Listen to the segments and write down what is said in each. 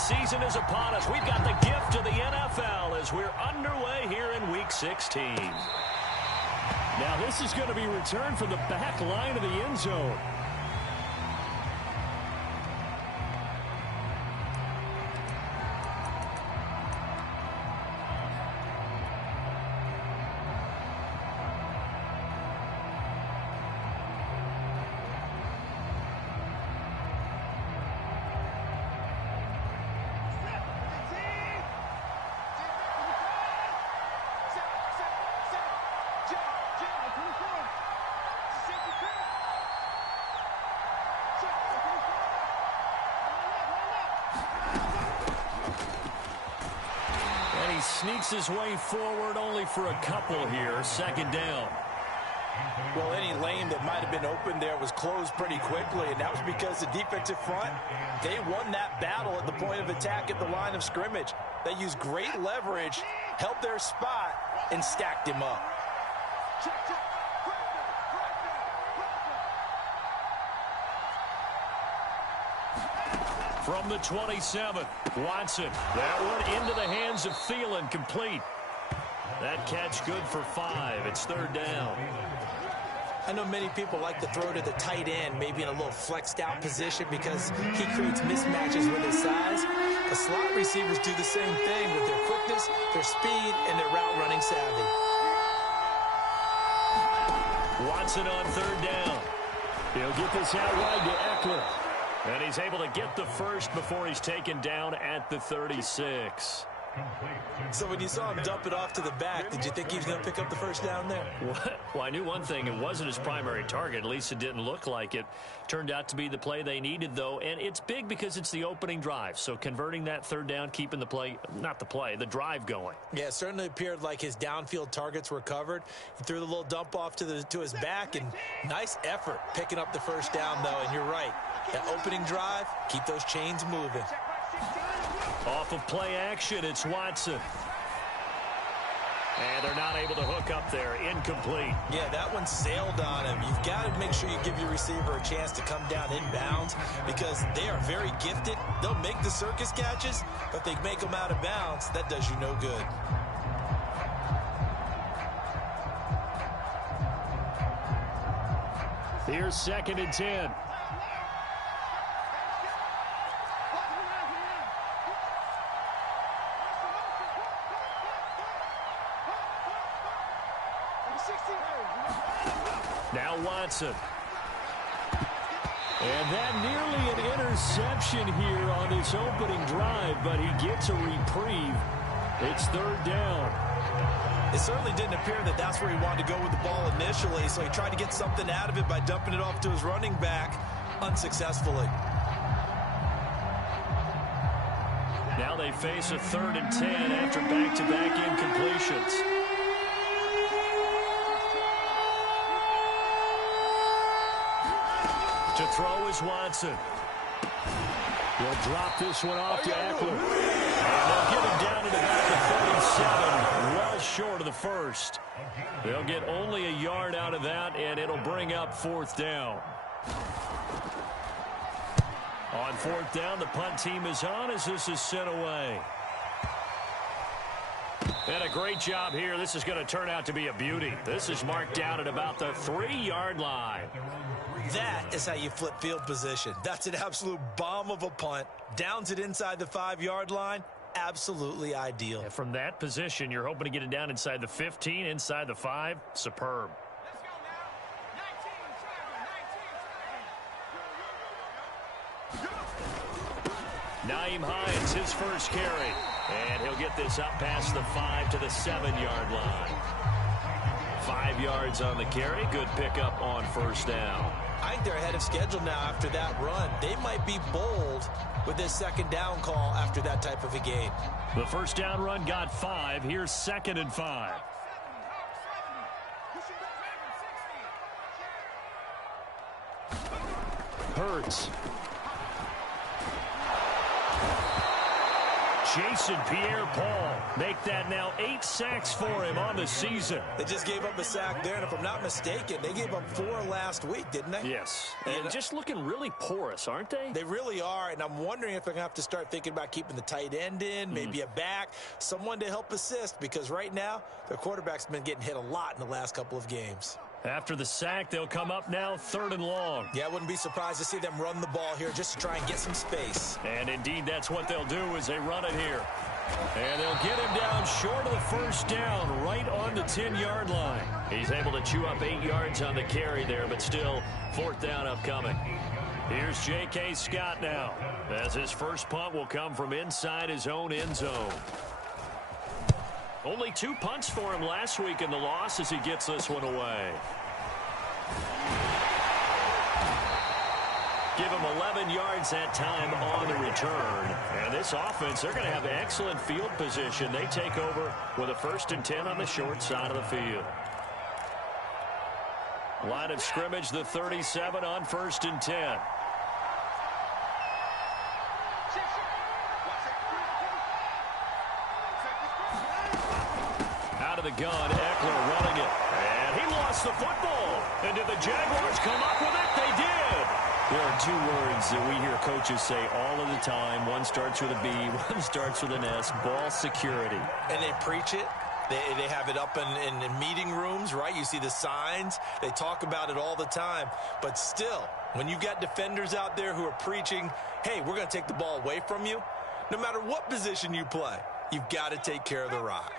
season is upon us. We've got the gift of the NFL as we're underway here in Week 16. Now this is going to be returned from the back line of the end zone. Sneaks his way forward only for a couple here. Second down. Well, any lane that might have been open there was closed pretty quickly, and that was because the defensive front, they won that battle at the point of attack at the line of scrimmage. They used great leverage, held their spot, and stacked him up. From the 27, Watson. That one into the hands of Thielen, complete. That catch good for 5. It's third down. I know many people like to throw to the tight end, maybe in a little flexed out position because he creates mismatches with his size. The slot receivers do the same thing with their quickness, their speed, and their route running savvy. Watson on third down. He'll get this out wide to Eckler. And he's able to get the first before he's taken down at the 36. So when you saw him dump it off to the back, did you think he was going to pick up the first down there? Well, I knew one thing. It wasn't his primary target. At least it didn't look like it. Turned out to be the play they needed, though. And it's big because it's the opening drive. So converting that third down, keeping the play, not the play, the drive going. Yeah, it certainly appeared like his downfield targets were covered. He threw the little dump off to his back, and nice effort picking up the first down, though. And you're right. That opening drive, keep those chains moving. Off of play action, it's Watson. And they're not able to hook up there. Incomplete. Yeah, that one sailed on him. You've got to make sure you give your receiver a chance to come down inbounds because they are very gifted. They'll make the circus catches, but they make them out of bounds. That does you no good. Here's 2nd and 10. Now Watson. And that nearly an interception here on this opening drive, but he gets a reprieve. It's third down. It certainly didn't appear that that's where he wanted to go with the ball initially, so he tried to get something out of it by dumping it off to his running back unsuccessfully. Now they face a 3rd and 10 after back-to-back incompletions. To throw is Watson. He'll drop this one off to Eckler. And they'll get him down at about the 37, well short of the first. They'll get only a yard out of that, and it'll bring up 4th down. On 4th down, the punt team is on as this is sent away. And a great job here. This is going to turn out to be a beauty. This is marked down at about the 3-yard line. That is how you flip field position. That's an absolute bomb of a punt. Downs it inside the 5-yard line. Absolutely ideal. And from that position, you're hoping to get it down inside the 15, inside the 5. Superb. Naeem Hines, his first carry. And he'll get this up past the 5 to the 7-yard line. 5 yards on the carry. Good pickup on first down. I think they're ahead of schedule now after that run. They might be bold with this 2nd down call after that type of a game. The first down run got 5. Here's 2nd and 5. Hurts. Jason Pierre-Paul make that now 8 sacks for him on the season. They just gave up a sack there, and if I'm not mistaken, they gave up 4 last week, didn't they? Yes, and just looking really porous, aren't they? They really are, and I'm wondering if they're going to have to start thinking about keeping the tight end in, maybe a back, someone to help assist, because right now their quarterback's been getting hit a lot in the last couple of games. After the sack, they'll come up now 3rd and long. Yeah, I wouldn't be surprised to see them run the ball here just to try and get some space. And indeed, that's what they'll do as they run it here. And they'll get him down short of the first down, right on the 10-yard line. He's able to chew up 8 yards on the carry there, but still 4th down upcoming. Here's J.K. Scott now, as his first punt will come from inside his own end zone. Only 2 punts for him last week in the loss as he gets this one away. Give him 11 yards that time on the return. And this offense, they're going to have excellent field position. They take over with a 1st and 10 on the short side of the field. Line of scrimmage, the 37 on 1st and 10. The gun, Eckler running it, and he lost the football. And did the Jaguars come up with it? They did. There are 2 words that we hear coaches say all of the time. One starts with a B, one starts with an S, ball security. And they preach it. They have it up in meeting rooms, right? You see the signs. They talk about it all the time. But still, when you've got defenders out there who are preaching, hey, we're going to take the ball away from you, no matter what position you play, you've got to take care of the rock.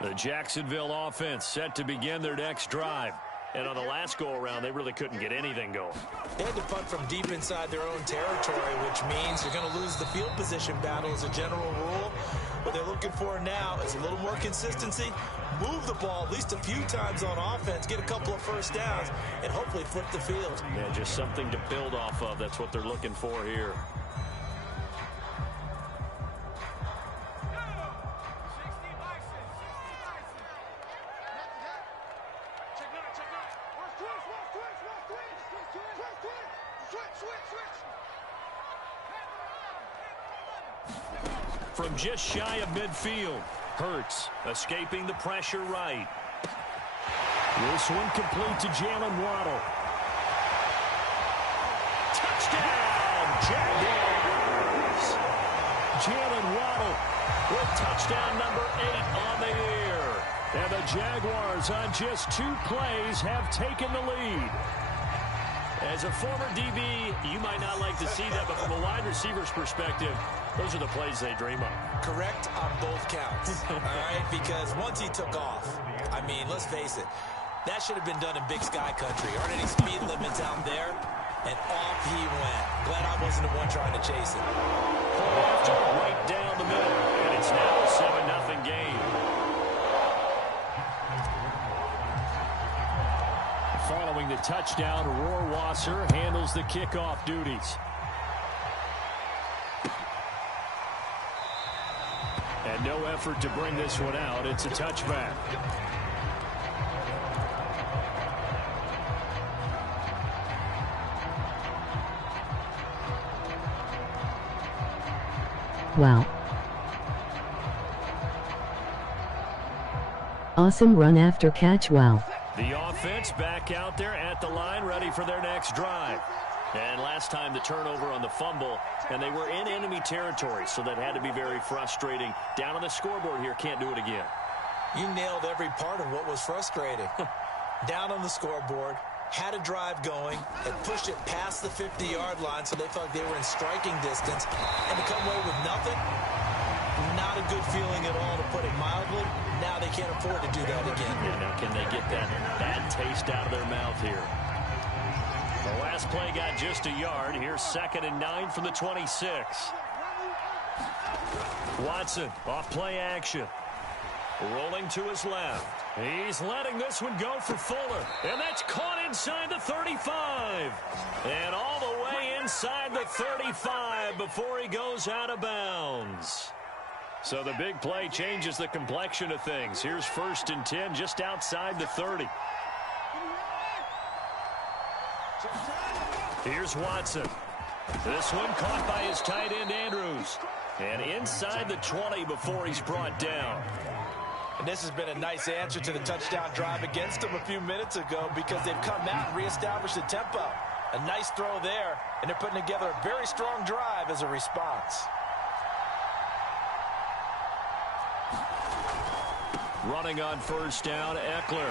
The Jacksonville offense set to begin their next drive. And on the last go-around, they really couldn't get anything going. They had to punt from deep inside their own territory, which means you're going to lose the field position battle as a general rule. What they're looking for now is a little more consistency, move the ball at least a few times on offense, get a couple of first downs, and hopefully flip the field. Yeah, just something to build off of. That's what they're looking for here. From just shy of midfield, Hurts escaping the pressure right. This one complete to Jalen Waddle. Touchdown, Jaguars! Jalen Waddle with touchdown number 8 on the year. And the Jaguars on just 2 plays have taken the lead. As a former DB, you might not like to see that, but from a wide receiver's perspective, those are the plays they dream of. Correct on both counts, all right? Because once he took off, I mean, let's face it, that should have been done in Big Sky country. Aren't any speed limits out there? And off he went. Glad I wasn't the one trying to chase it. Play after right down the middle, and it's now a 7-0 game. Following the touchdown, Rohrwasser handles the kickoff duties. And no effort to bring this one out. It's a touchback. Wow. Awesome run after catch. Wow. The offense back out there at the line, ready for their next drive. And last time the turnover on the fumble, and they were in enemy territory, so that had to be very frustrating. Down on the scoreboard here, can't do it again. You nailed every part of what was frustrating. Down on the scoreboard, had a drive going, and pushed it past the 50-yard line, so they felt like they were in striking distance, and to come away with nothing, not a good feeling at all, to put it mildly. Now they can't afford to do that again. Yeah, now can they get that bad taste out of their mouth here? The last play got just a yard. Here's 2nd and 9 from the 26. Watson off play action. Rolling to his left. He's letting this one go for Fuller. And that's caught inside the 35. And all the way inside the 35 before he goes out of bounds. So the big play changes the complexion of things. Here's 1st and 10 just outside the 30. Here's Watson. This one caught by his tight end, Andrews. And inside the 20 before he's brought down. And this has been a nice answer to the touchdown drive against them a few minutes ago because they've come out and reestablished the tempo. A nice throw there, and they're putting together a very strong drive as a response. Running on first down, Eckler.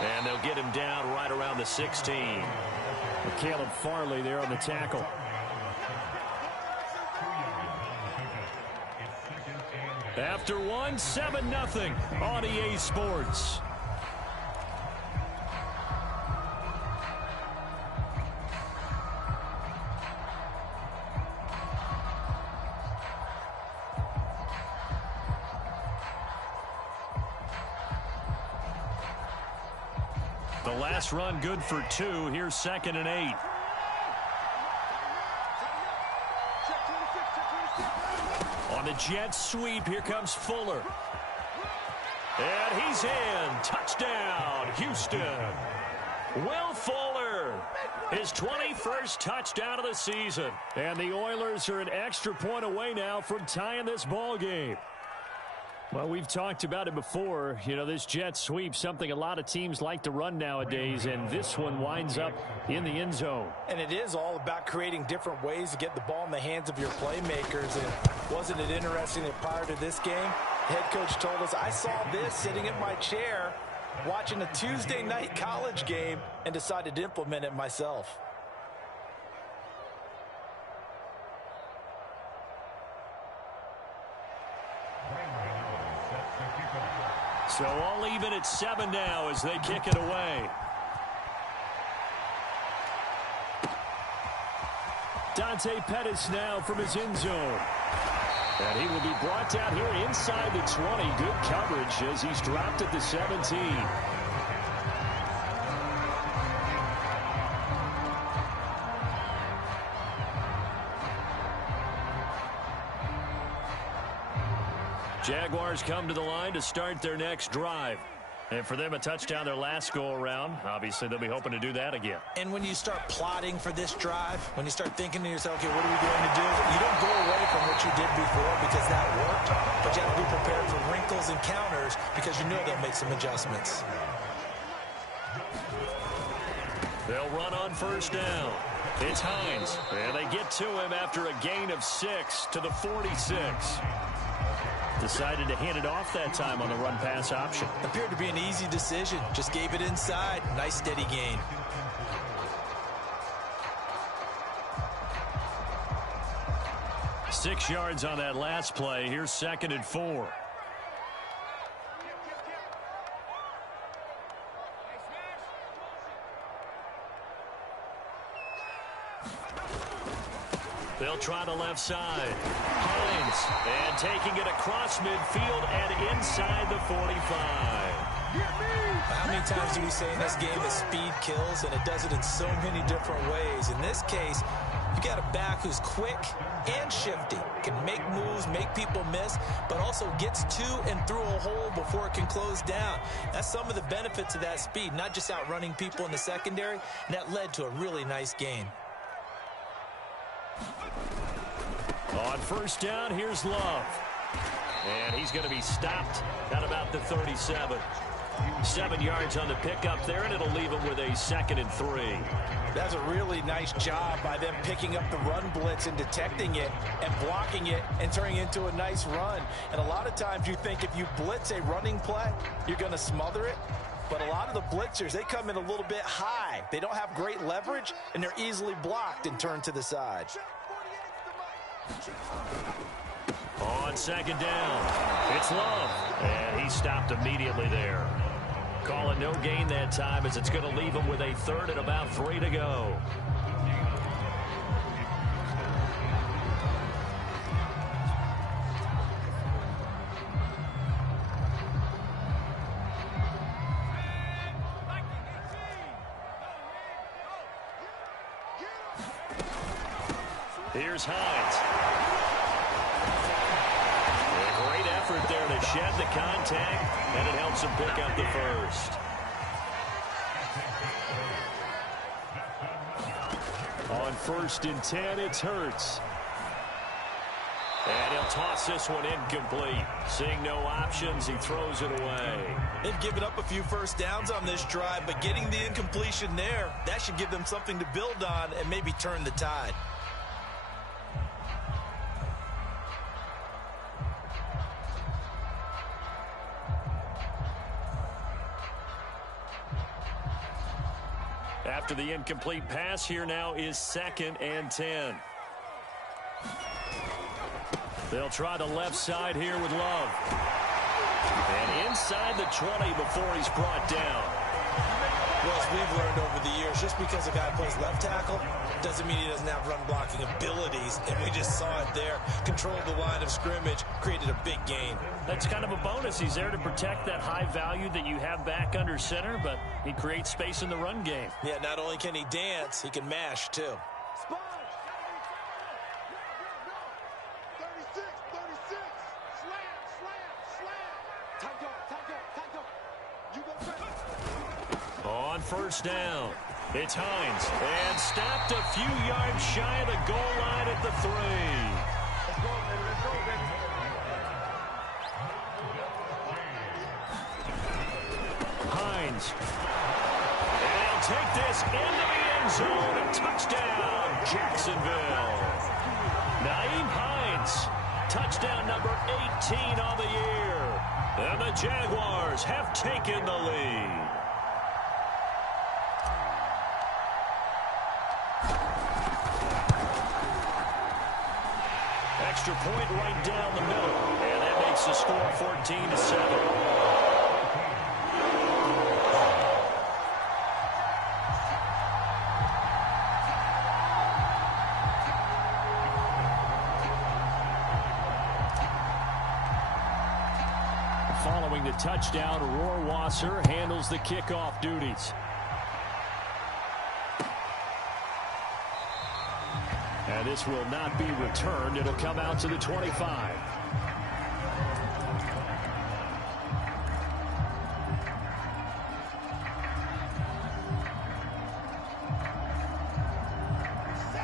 And they'll get him down right around the 16. Caleb Farley there on the tackle. After one, 7-0 on EA Sports. The last run good for 2. Here's 2nd and 8. On the jet sweep, here comes Fuller. And he's in. Touchdown, Houston. Will Fuller, his 21st touchdown of the season. And the Oilers are an extra point away now from tying this ball game. Well, we've talked about it before. You know, this jet sweep, something a lot of teams like to run nowadays, and this one winds up in the end zone. And it is all about creating different ways to get the ball in the hands of your playmakers. And wasn't it interesting that prior to this game, the head coach told us, I saw this sitting in my chair watching a Tuesday night college game and decided to implement it myself. So all even at 7 now as they kick it away. Dante Pettis now from his end zone. And he will be brought down here inside the 20. Good coverage as he's dropped at the 17. Jaguars come to the line to start their next drive. And for them, a touchdown their last go-around. Obviously, they'll be hoping to do that again. And when you start plotting for this drive, when you start thinking to yourself, okay, what are we going to do? You don't go away from what you did before because that worked. But you have to be prepared for wrinkles and counters because you know they'll make some adjustments. They'll run on first down. It's Hines. And they get to him after a gain of 6 to the 46. Decided to hand it off that time on the run-pass option. Appeared to be an easy decision. Just gave it inside. Nice steady gain. Six yards on that last play. Here's 2nd and 4. They'll try the left side. Hines, and taking it across midfield and inside the 45. How many times do we say in this game that speed kills, and it does it in so many different ways? In this case, you got a back who's quick and shifty, can make moves, make people miss, but also gets to and through a hole before it can close down. That's some of the benefits of that speed, not just outrunning people in the secondary, and that led to a really nice gain. On first down, here's Love. And he's going to be stopped at about the 37. 7 yards on the pickup there, and it'll leave him with a 2nd and 3. That's a really nice job by them picking up the run blitz and detecting it and blocking it and turning it into a nice run. And a lot of times you think if you blitz a running play, you're going to smother it. But a lot of the blitzers, they come in a little bit high. They don't have great leverage, and they're easily blocked and turned to the side. On 2nd down, it's Love. And he stopped immediately there. Calling no gain that time as it's going to leave him with a 3rd and about 3 to go. Here's Hines. A great effort there to shed the contact, and it helps him pick up the 1st. On 1st and 10, it's Hurts. And he'll toss this one incomplete. Seeing no options, he throws it away. They've given up a few first downs on this drive, but getting the incompletion there, that should give them something to build on and maybe turn the tide. After the incomplete pass, here now is 2nd and 10. They'll try the left side here with Love. And inside the 20 before he's brought down. Well, as we've learned over the years, just because a guy plays left tackle doesn't mean he doesn't have run blocking abilities. And we just saw it there. Controlled the line of scrimmage, created a big gain. That's kind of a bonus. He's there to protect that high value that you have back under center, but he creates space in the run game. Yeah, not only can he dance, he can mash too. On 1st down, it's Hines. And stopped a few yards shy of the goal line at the 3. Hines. And he'll take this into the end zone. A touchdown, Jacksonville. Nyheim Hines. Touchdown number 18 on the year. And the Jaguars have taken the lead. Extra point right down the middle. And that makes the score 14-7. Following the touchdown, Rohrwasser handles the kickoff duties. And this will not be returned. It'll come out to the 25.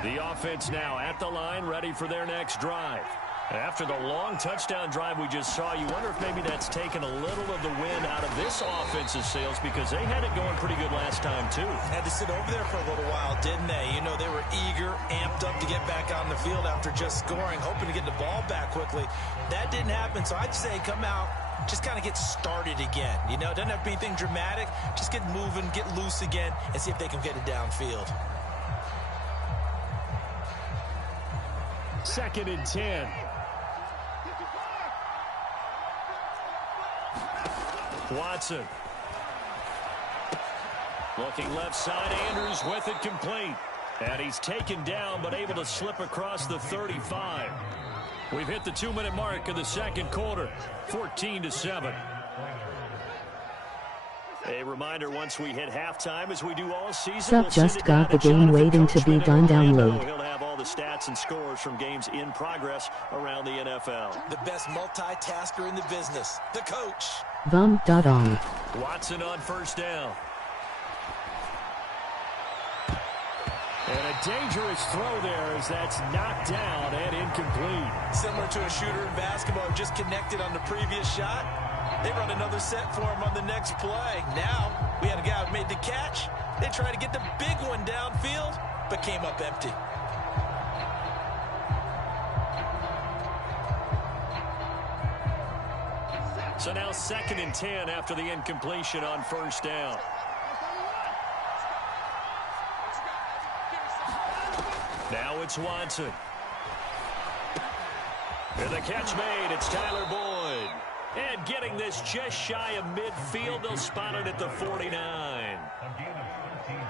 The offense now at the line, ready for their next drive. After the long touchdown drive we just saw, you wonder if maybe that's taken a little of the wind out of this offense's sails, because they had it going pretty good last time, too. Had to sit over there for a little while, didn't they? You know, they were eager, amped up to get back on the field after just scoring, hoping to get the ball back quickly. That didn't happen, so I'd say come out, just kind of get started again. You know, it doesn't have to be anything dramatic. Just get moving, get loose again, and see if they can get it downfield. 2nd and 10. Watson. Looking left side, Andrews with it complete. And he's taken down, but able to slip across the 35. We've hit the 2-minute mark of the second quarter, 14-7. A reminder, once we hit halftime, as we do all season, Sup, just got the game waiting to be done. Download. He'll have all the stats and scores from games in progress around the NFL. The best multitasker in the business, the coach. Bum.on. Watson on 1st down. And a dangerous throw there as that's knocked down and incomplete. Similar to a shooter in basketball, just connected on the previous shot. They run another set for him on the next play. Now, we had a guy who made the catch. They tried to get the big one downfield, but came up empty. So now 2nd and 10 after the incompletion on 1st down. Now it's Watson. And the catch made. It's Tyler Boyd. And getting this just shy of midfield. They'll spot it at the 49.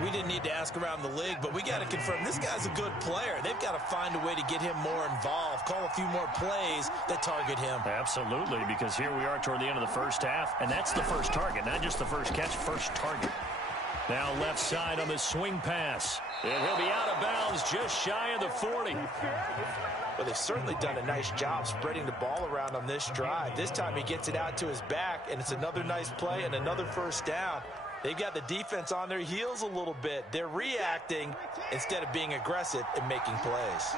We didn't need to ask around the league, but we got to confirm this guy's a good player. They've got to find a way to get him more involved, call a few more plays that target him. Absolutely, because here we are toward the end of the first half, and that's the first target, not just the first catch, first target. Now left side on the swing pass. And he'll be out of bounds just shy of the 40. Well, they've certainly done a nice job spreading the ball around on this drive. This time he gets it out to his back, and it's another nice play and another first down. They've got the defense on their heels a little bit. They're reacting instead of being aggressive and making plays.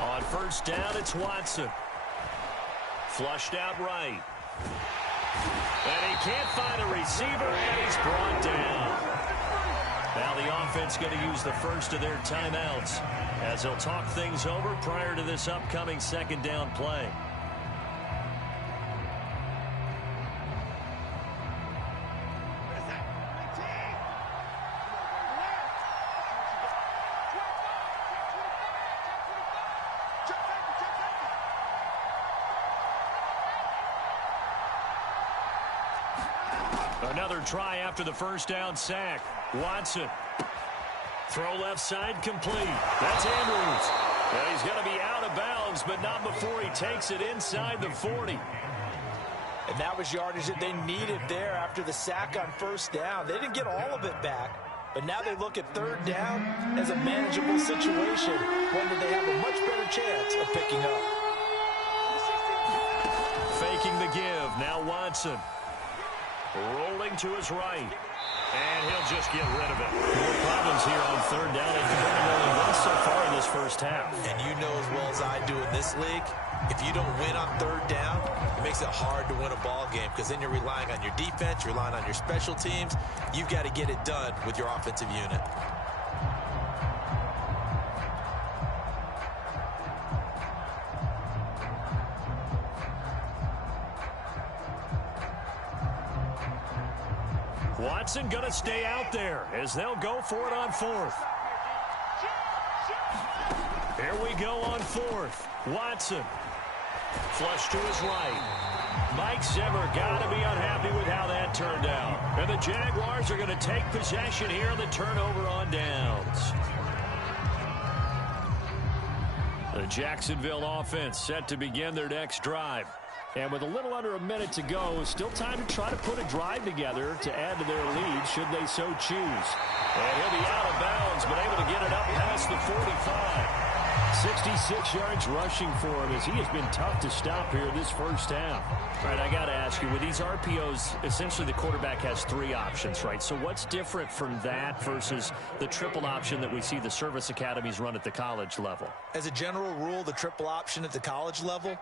On first down, it's Watson. Flushed out right. And he can't find a receiver, and he's brought down. Now the offense going to use the first of their timeouts as they'll talk things over prior to this upcoming second down play. Another try after the first down sack. Watson. Throw left side complete. That's Andrews. Well, he's going to be out of bounds, but not before he takes it inside the 40. And that was yardage that they needed there after the sack on first down. They didn't get all of it back, but now they look at third down as a manageable situation, one that they have a much better chance of picking up. Faking the give. Now Watson. Rolling to his right. And he'll just get rid of it. More problems here on third down. They've converted only once so far in this first half. And you know as well as I do in this league, if you don't win on third down, it makes it hard to win a ball game because then you're relying on your defense, you're relying on your special teams. You've got to get it done with your offensive unit. Watson going to stay out there as they'll go for it on fourth. Here we go on fourth. Watson. Flush to his right. Mike Zimmer got to be unhappy with how that turned out. And the Jaguars are going to take possession here on the turnover on downs. The Jacksonville offense set to begin their next drive. And with a little under a minute to go, still time to try to put a drive together to add to their lead should they so choose. And he'll be out of bounds, but able to get it up past the 45. 66 yards rushing for him as he has been tough to stop here this first half. All right, I got to ask you, with these RPOs, essentially the quarterback has three options, right? So what's different from that versus the triple option that we see the service academies run at the college level? As a general rule, the triple option at the college level,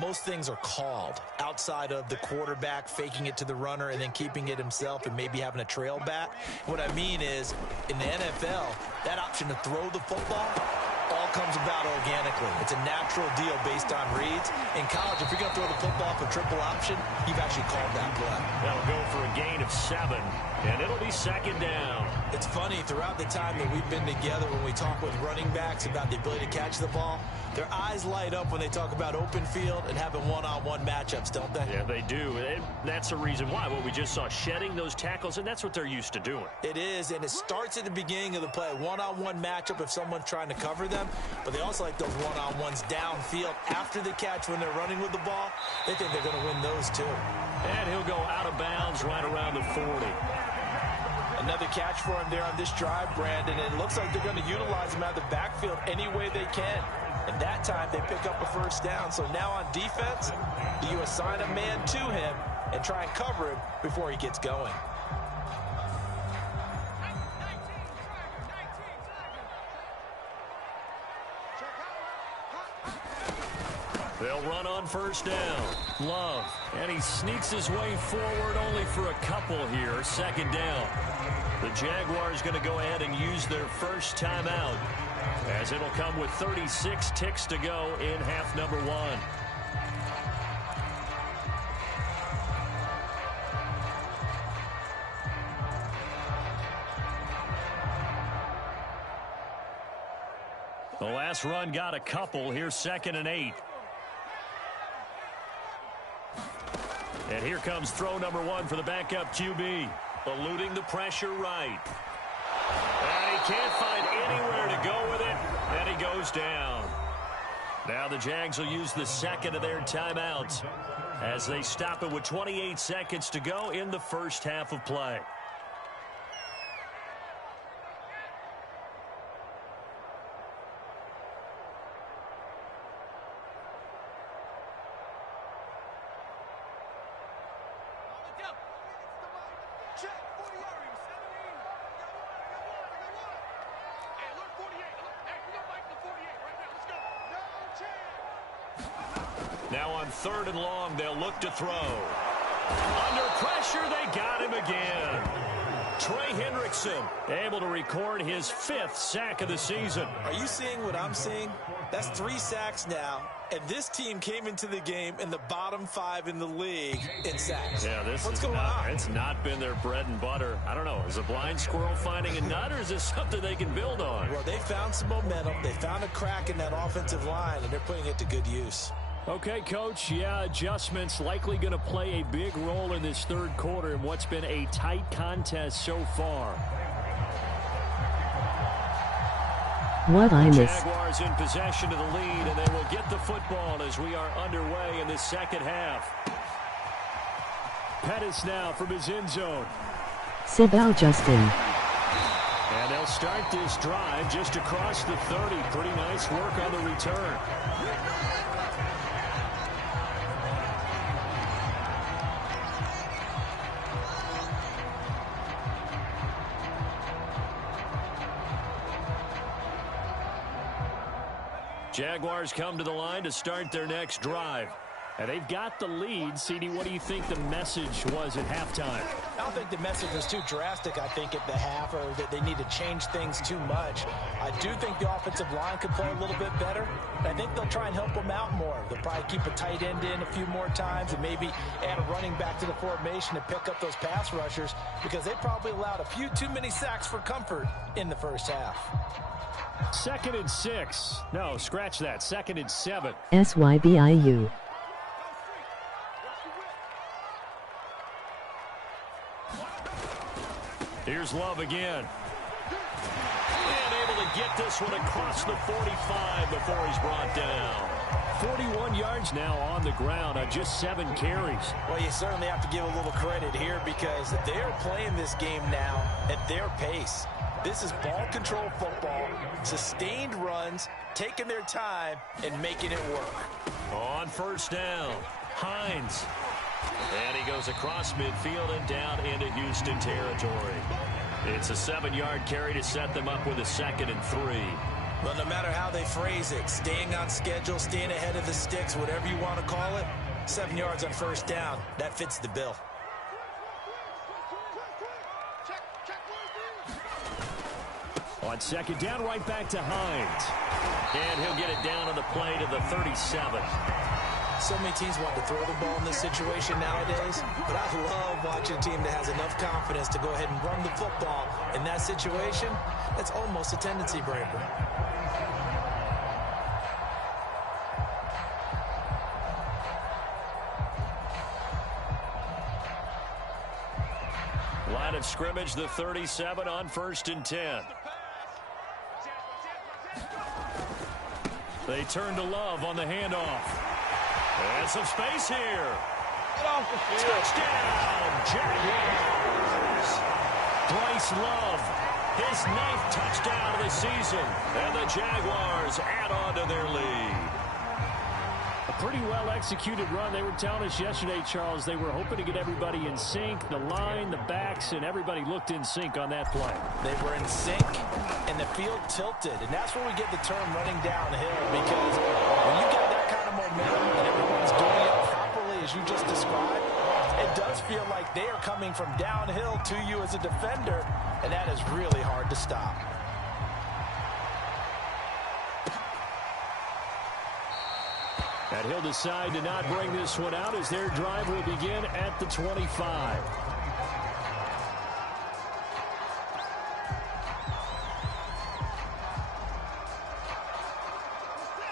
most things are called outside of the quarterback faking it to the runner and then keeping it himself and maybe having a trail back. What I mean is, in the NFL, that option to throw the football all comes about organically. It's a natural deal based on reads. In college, if you're going to throw the football for triple option, you've actually called that play. That'll go for a gain of 7, and it'll be second down. It's funny, throughout the time that we've been together, when we talk with running backs about the ability to catch the ball, their eyes light up when they talk about open field and having one-on-one matchups, don't they? Yeah, they do. And that's the reason why. What we just saw, shedding those tackles, and that's what they're used to doing. It is, and it starts at the beginning of the play. One-on-one matchup if someone's trying to cover them, but they also like those one-on-ones downfield after the catch when they're running with the ball. They think they're going to win those too. And he'll go out of bounds right around the 40. Another catch for him there on this drive, Brandon, and it looks like they're going to utilize him out of the backfield any way they can. And that time, they pick up a first down. So now on defense, do you assign a man to him and try and cover him before he gets going? They'll run on first down. Love. And he sneaks his way forward only for a couple here. Second down. The Jaguars going to go ahead and use their first timeout, as it'll come with 36 ticks to go in half number 1. The last run got a couple. Here's 2nd and 8. And here comes throw number 1 for the backup QB. Eluding the pressure right. And he can't find anywhere to go with it. And he goes down. Now the Jags will use the second of their timeouts as they stop it with 28 seconds to go in the first half of play. Now on 3rd and long, they'll look to throw. Under pressure, they got him again. Trey Hendrickson able to record his 5th sack of the season. Are you seeing what I'm seeing? That's 3 sacks now, and this team came into the game in the bottom 5 in the league in sacks. Yeah, What's going on? It's not been their bread and butter. I don't know. Is a blind squirrel finding a nut, or is this something they can build on? Well, they found some momentum. They found a crack in that offensive line, and they're putting it to good use. Okay, Coach, yeah, adjustments likely going to play a big role in this 3rd quarter in what's been a tight contest so far. What I missed. Jaguars in possession of the lead, and they will get the football as we are underway in the 2nd half. Pettis now from his end zone. Sibel Justin. And they'll start this drive just across the 30. Pretty nice work on the return. Jaguars come to the line to start their next drive. And they've got the lead. CD, what do you think the message was at halftime? I don't think the message was too drastic, I think, at the half, or that they need to change things too much. I do think the offensive line could play a little bit better. And I think they'll try and help them out more. They'll probably keep a tight end in a few more times and maybe add a running back to the formation to pick up those pass rushers, because they probably allowed a few too many sacks for comfort in the first half. 2nd and 6. No, scratch that. 2nd and 7. SYBIU. Here's Love again. And able to get this one across the 45 before he's brought down. 41 yards now on the ground on just 7 carries. Well, you certainly have to give a little credit here, because they're playing this game now at their pace. This is ball control football, sustained runs, taking their time, and making it work. On 1st down, Hines. And he goes across midfield and down into Houston territory. It's a 7-yard carry to set them up with a 2nd and 3. Well, no matter how they phrase it, staying on schedule, staying ahead of the sticks, whatever you want to call it, 7 yards on 1st down, that fits the bill. On 2nd down, right back to Hines. And he'll get it down on the play to the 37. So many teams want to throw the ball in this situation nowadays, but I love watching a team that has enough confidence to go ahead and run the football in that situation. That's almost a tendency breaker. Line of scrimmage, the 37 on 1st and 10. They turn to Love on the handoff. And some space here. Touchdown, Jaguars. Bryce Love, his 9th touchdown of the season. And the Jaguars add on to their lead. A pretty well-executed run. They were telling us yesterday, Charles, they were hoping to get everybody in sync, the line, the backs, and everybody looked in sync on that play. They were in sync, and the field tilted, and that's where we get the term running downhill, because when you get that kind of momentum and everyone's doing it properly as you just described, it does feel like they are coming from downhill to you as a defender, and that is really hard to stop. And he'll decide to not bring this one out as their drive will begin at the 25.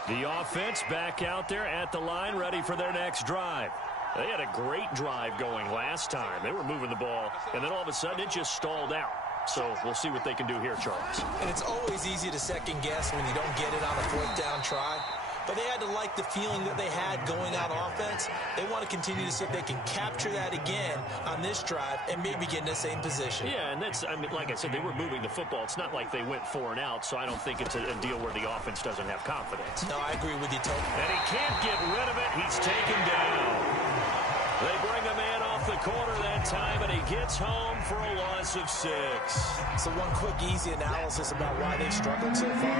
The offense back out there at the line, ready for their next drive. They had a great drive going last time. They were moving the ball, and then all of a sudden it just stalled out. So we'll see what they can do here, Charles. And it's always easy to second guess when you don't get it on a 4th down try. But they had to like the feeling that they had going out offense. They want to continue to see if they can capture that again on this drive and maybe get in the same position. Yeah, and that's, I mean, like I said, they were moving the football. It's not like they went 4 and out, so I don't think it's a deal where the offense doesn't have confidence. No, I agree with you totally. And he can't get rid of it. He's taken down. They bring a man off off the corner that time, and he gets home for a loss of 6. So one quick, easy analysis about why they've struggled so far.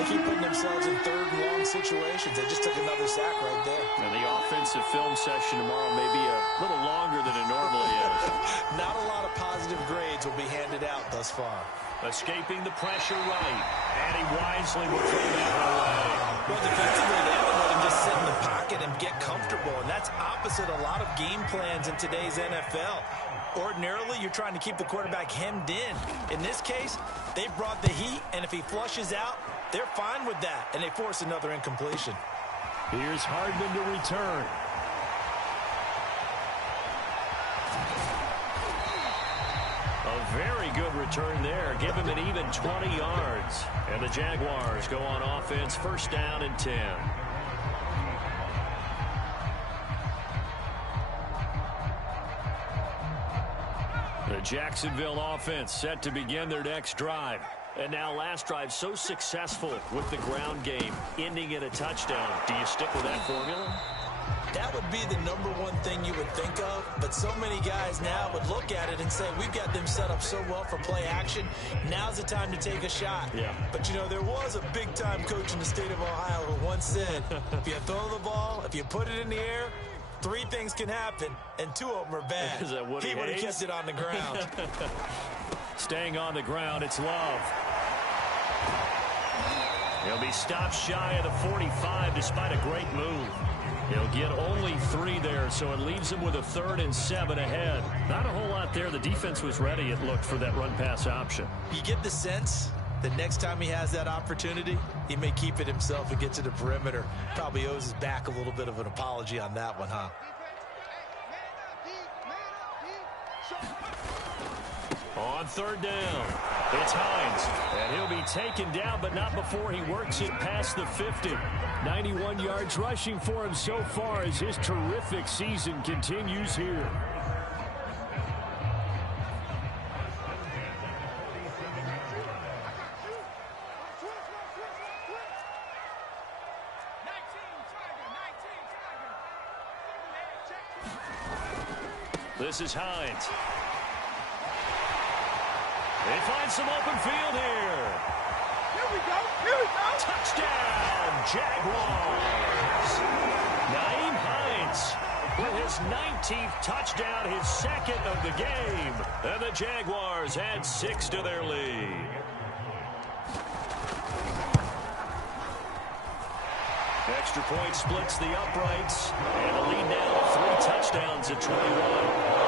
They keep putting themselves in third and long situations. They just took another sack right there. And the offensive film session tomorrow may be a little longer than it normally is. Not a lot of positive grades will be handed out thus far. Escaping the pressure right, and he wisely will throw that away. Well, defensively, they haven't let him just sit in the pocket and get comfortable, and that's opposite a lot of game plans in today's NFL. Ordinarily, you're trying to keep the quarterback hemmed in. In this case, they brought the heat, and if he flushes out, they're fine with that, and they force another incompletion. Here's Hardman to return. A very good return there. Give him an even 20 yards. And the Jaguars go on offense, first down and 10. The Jacksonville offense set to begin their next drive. And now last drive so successful with the ground game, ending in a touchdown. Do you stick with that formula? That would be the number one thing you would think of, but so many guys now would look at it and say, we've got them set up so well for play action, now's the time to take a shot. Yeah. But, you know, there was a big-time coach in the state of Ohio who once said, if you throw the ball, if you put it in the air, 3 things can happen, and 2 of them are bad. Is that Woody He would have Hayes? kept it on the ground. Staying on the ground, it's Love. He'll be stopped shy of the 45 despite a great move. He'll get only 3 there, so it leaves him with a 3rd and 7 ahead. Not a whole lot there. The defense was ready, it looked, for that run-pass option. You get the sense that next time he has that opportunity, he may keep it himself and get to the perimeter. Probably owes his back a little bit of an apology on that one, huh? On 3rd down, it's Hines, and he'll be taken down, but not before he works it past the 50. 91 yards rushing for him so far as his terrific season continues here. This is Hines. They find some open field here. Here we go. Here we go. Touchdown, Jaguars. Nyheim Hines with his 19th touchdown, his 2nd of the game. And the Jaguars add 6 to their lead. Extra point splits the uprights. And the lead now 3 touchdowns at 21.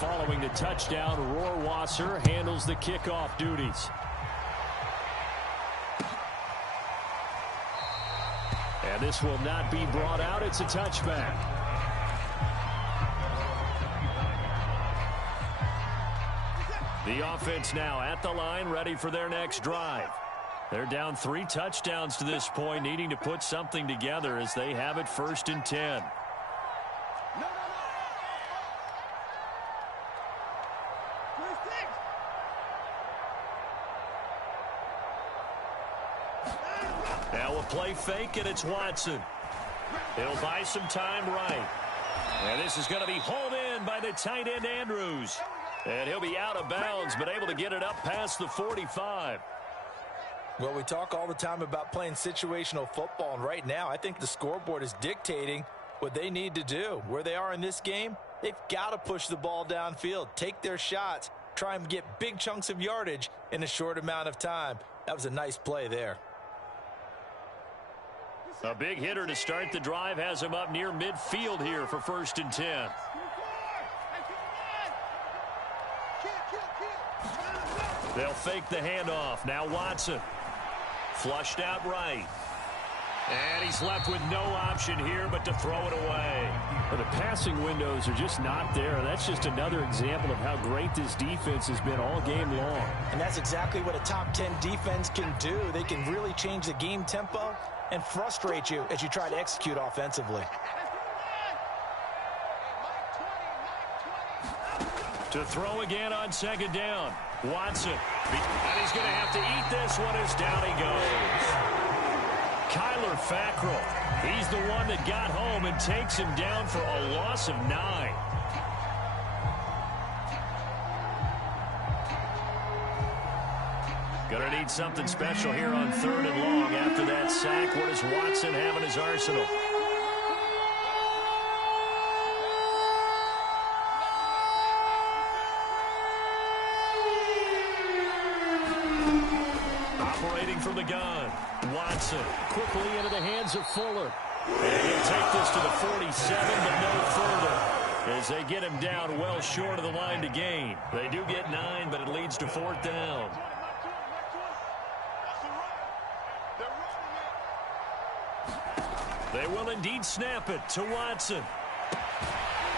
Following the touchdown, Rohrwasser handles the kickoff duties. And this will not be brought out. It's a touchback. The offense now at the line, ready for their next drive. They're down 3 touchdowns to this point, needing to put something together as they have it 1st and 10. Now a play fake, and it's Watson. He'll buy some time right. And this is going to be hauled in by the tight end, Andrews. And he'll be out of bounds, but able to get it up past the 45. Well, we talk all the time about playing situational football, and right now I think the scoreboard is dictating what they need to do. Where they are in this game, they've got to push the ball downfield, take their shots, try and get big chunks of yardage in a short amount of time. That was a nice play there. A big hitter to start the drive has him up near midfield here for 1st and 10. They'll fake the handoff. Now Watson. Flushed out right. And he's left with no option here but to throw it away. Well, the passing windows are just not there. That's just another example of how great this defense has been all game long. And that's exactly what a top 10 defense can do. They can really change the game tempo and frustrate you as you try to execute offensively. To throw again on second down. Watson. And he's going to have to eat this one as down he goes. Kyler Fackrell. He's the one that got home and takes him down for a loss of 9. Going to need something special here on 3rd and long after that sack. What does Watson have in his arsenal? Operating from the gun. Watson quickly into the hands of Fuller. And he'll take this to the 47, but no further, as they get him down well short of the line to gain. They do get 9, but it leads to 4th down. They will indeed snap it to Watson.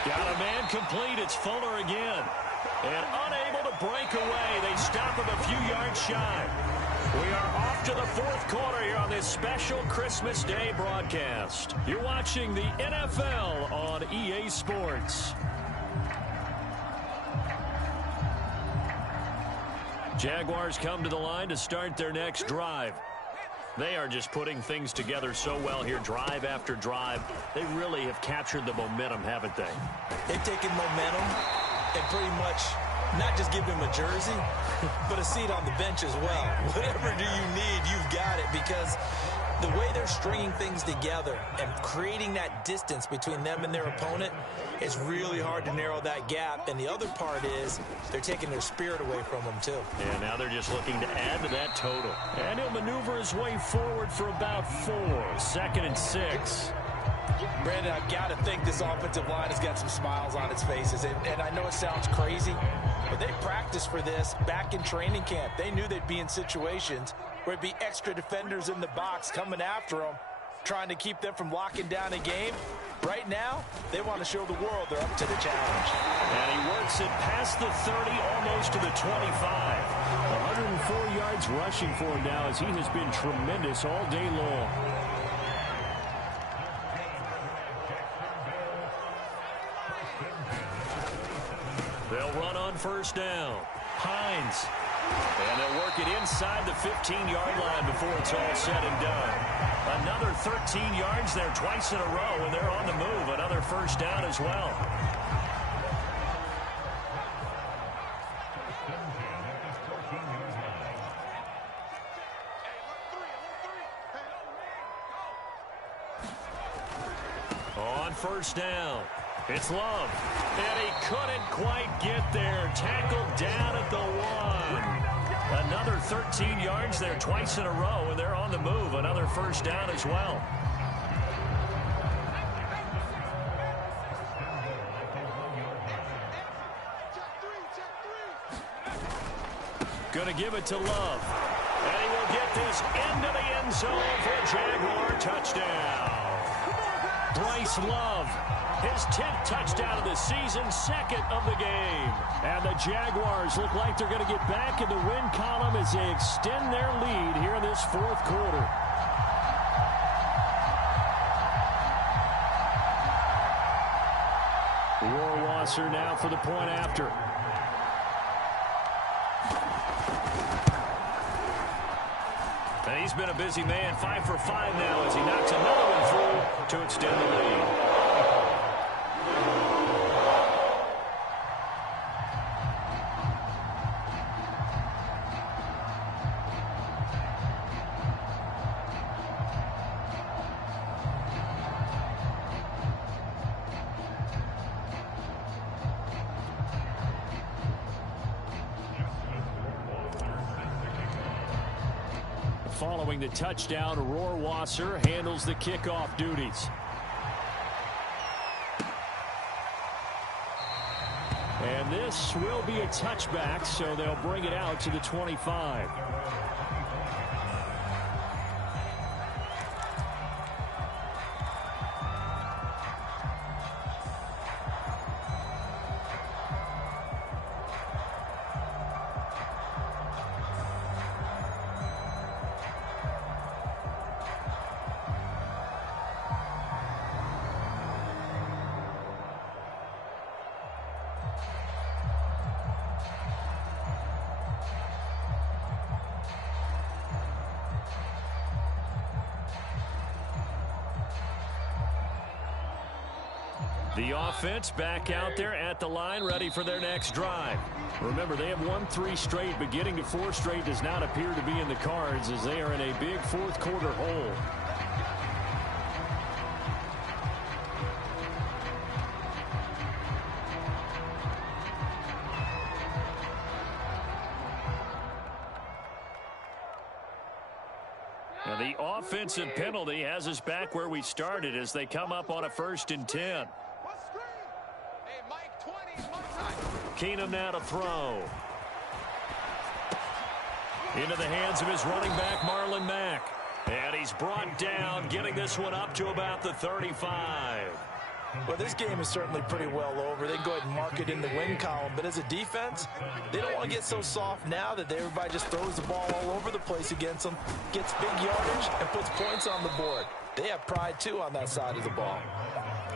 Got a man complete. It's Fuller again. And unable to break away. They stop him a few yards shy. We are off to the 4th quarter here on this special Christmas Day broadcast. You're watching the NFL on EA Sports. Jaguars come to the line to start their next drive. They are just putting things together so well here, drive after drive. They really have captured the momentum, haven't they? They've taken momentum and pretty much not just give him a jersey, but a seat on the bench as well. Whatever do you need, you've got it, because the way they're stringing things together and creating that distance between them and their opponent, it's really hard to narrow that gap. And the other part is they're taking their spirit away from them, too. And now they're just looking to add to that total. And he'll maneuver his way forward for about 4. 2nd and 6. Brandon, I've got to think this offensive line has got some smiles on its faces. And I know it sounds crazy, but they practiced for this back in training camp. They knew they'd be in situations where it'd be extra defenders in the box coming after them, trying to keep them from locking down a game. Right now, they want to show the world they're up to the challenge. And he works it past the 30, almost to the 25. 104 yards rushing for him now, as he has been tremendous all day long. They'll run on 1st down. Hines. And they'll work it inside the 15-yard line before it's all said and done. Another 13 yards there twice in a row, and they're on the move. Another 1st down as well. On 1st down, it's Love. And he couldn't quite get there. Tackled down at the 1. Another 13 yards there twice in a row, and they're on the move. Another 1st down as well. Going to give it to Love. And he will get this into the end zone for a Jaguar touchdown. Bryce Love, his 10th touchdown of the season, 2nd of the game. And the Jaguars look like they're going to get back in the win column as they extend their lead here in this 4th quarter. Rohrwasser now for the point after. And he's been a busy man, 5 for 5 now as he knocks another one through to extend the lead. Following the touchdown, Rohrwasser handles the kickoff duties. And this will be a touchback, so they'll bring it out to the 25. The offense back out there at the line, ready for their next drive. Remember, they have won 3 straight, but getting to 4 straight does not appear to be in the cards as they are in a big fourth quarter hole. Now the offensive penalty has us back where we started as they come up on a 1st and 10. Keenum now to throw. Into the hands of his running back, Marlon Mack. And he's brought down, getting this one up to about the 35. Well, this game is certainly pretty well over. They can go ahead and mark it in the win column. But as a defense, they don't want to get so soft now that everybody just throws the ball all over the place against them, gets big yardage, and puts points on the board. They have pride, too, on that side of the ball.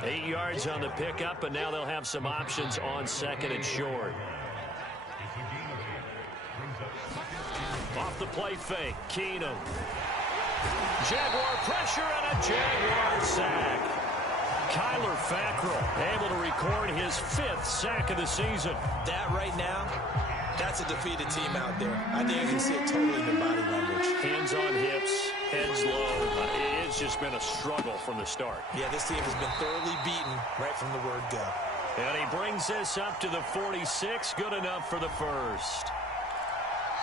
8 yards on the pickup, and now they'll have some options on 2nd and short. Off the play fake, Keenum. Jaguar pressure and a Jaguar sack. Kyler Fackrell able to record his 5th sack of the season. That right now, that's a defeated team out there. I think you can see it totally in their body language. Hands on hips, heads low. It's just been a struggle from the start. Yeah, this team has been thoroughly beaten right from the word go. And he brings this up to the 46. Good enough for the 1st.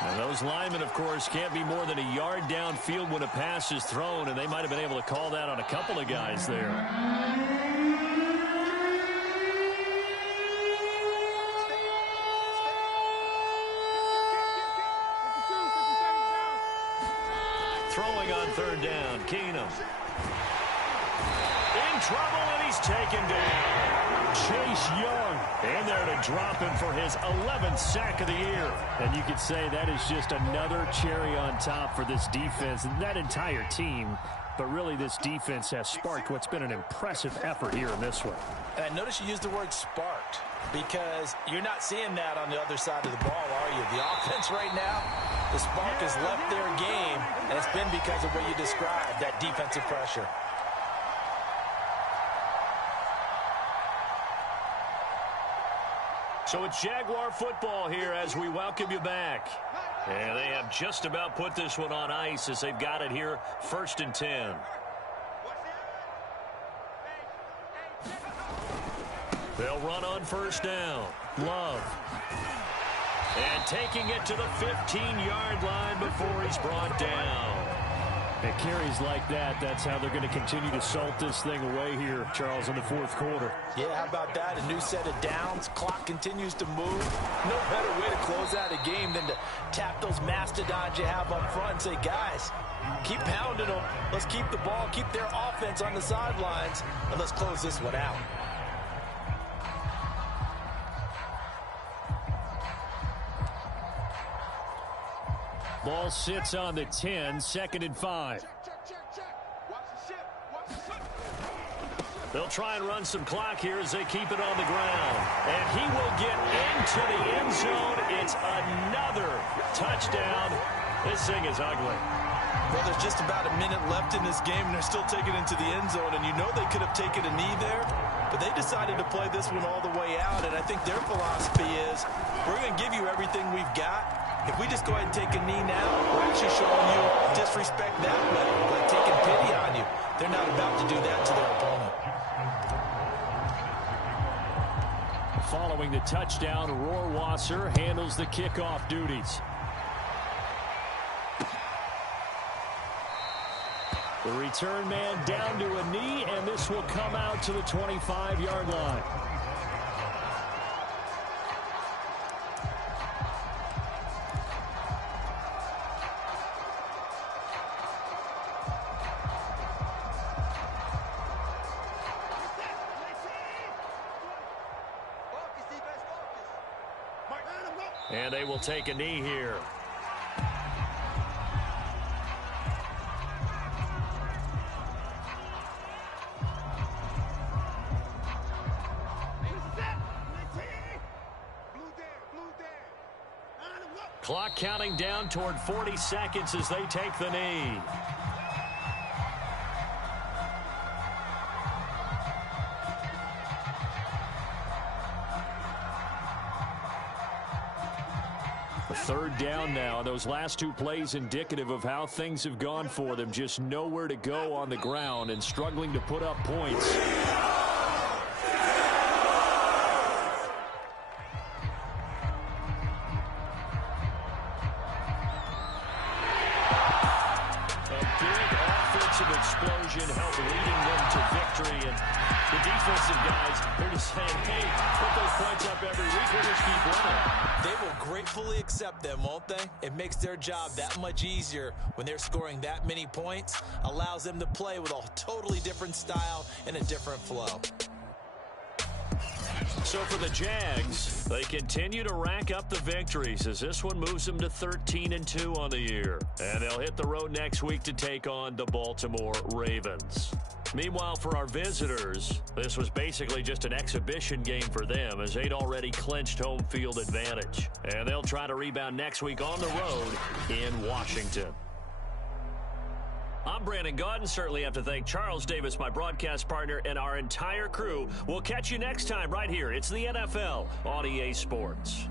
And those linemen, of course, can't be more than a yard downfield when a pass is thrown, and they might have been able to call that on a couple of guys there. Throwing on 3rd down, Keenum. In trouble, and he's taken down. Chase Young in there to drop him for his 11th sack of the year. And you could say that is just another cherry on top for this defense and that entire team. But really, this defense has sparked what's been an impressive effort here in this one. And notice you used the word sparked because you're not seeing that on the other side of the ball, are you? The offense right now, the spark has left their game, and it's been because of what you described, that defensive pressure. So it's Jaguar football here as we welcome you back. And they have just about put this one on ice as they've got it here, 1st and 10. They'll run on 1st down. Love. And taking it to the 15-yard line before he's brought down. It carries like that. That's how they're going to continue to salt this thing away here, Charles, in the 4th quarter. Yeah, how about that? A new set of downs. Clock continues to move. No better way to close out a game than to tap those mastodons you have up front and say, guys, keep pounding them. Let's keep the ball, keep their offense on the sidelines, and let's close this one out. Ball sits on the 10, 2nd and 5. They'll try and run some clock here as they keep it on the ground. And he will get into the end zone. It's another touchdown. This thing is ugly. Well, there's just about a minute left in this game, and they're still taking it into the end zone. And you know they could have taken a knee there, but they decided to play this one all the way out. And I think their philosophy is, we're going to give you everything we've got. If we just go ahead and take a knee now, we're actually showing you disrespect that way, like taking pity on you. They're not about to do that to their opponent. Following the touchdown, Rohrwasser handles the kickoff duties. The return man down to a knee, and this will come out to the 25-yard line. And they will take a knee here. Clock counting down toward 40 seconds as they take the knee. A third down now, and those last two plays indicative of how things have gone for them. Just nowhere to go on the ground and struggling to put up points. Explosion help leading them to victory, and the defensive guys, they're just saying, hey, put those points up every week, we'll just keep running. They will gratefully accept them, won't they? It makes their job that much easier when they're scoring that many points, allows them to play with a totally different style and a different flow. So for the Jags, they continue to rack up the victories as this one moves them to 13-2 on the year. And they'll hit the road next week to take on the Baltimore Ravens. Meanwhile, for our visitors, this was basically just an exhibition game for them as they'd already clinched home field advantage. And they'll try to rebound next week on the road in Washington. I'm Brandon Gaudin. Certainly have to thank Charles Davis, my broadcast partner, and our entire crew. We'll catch you next time right here. It's the NFL on EA Sports.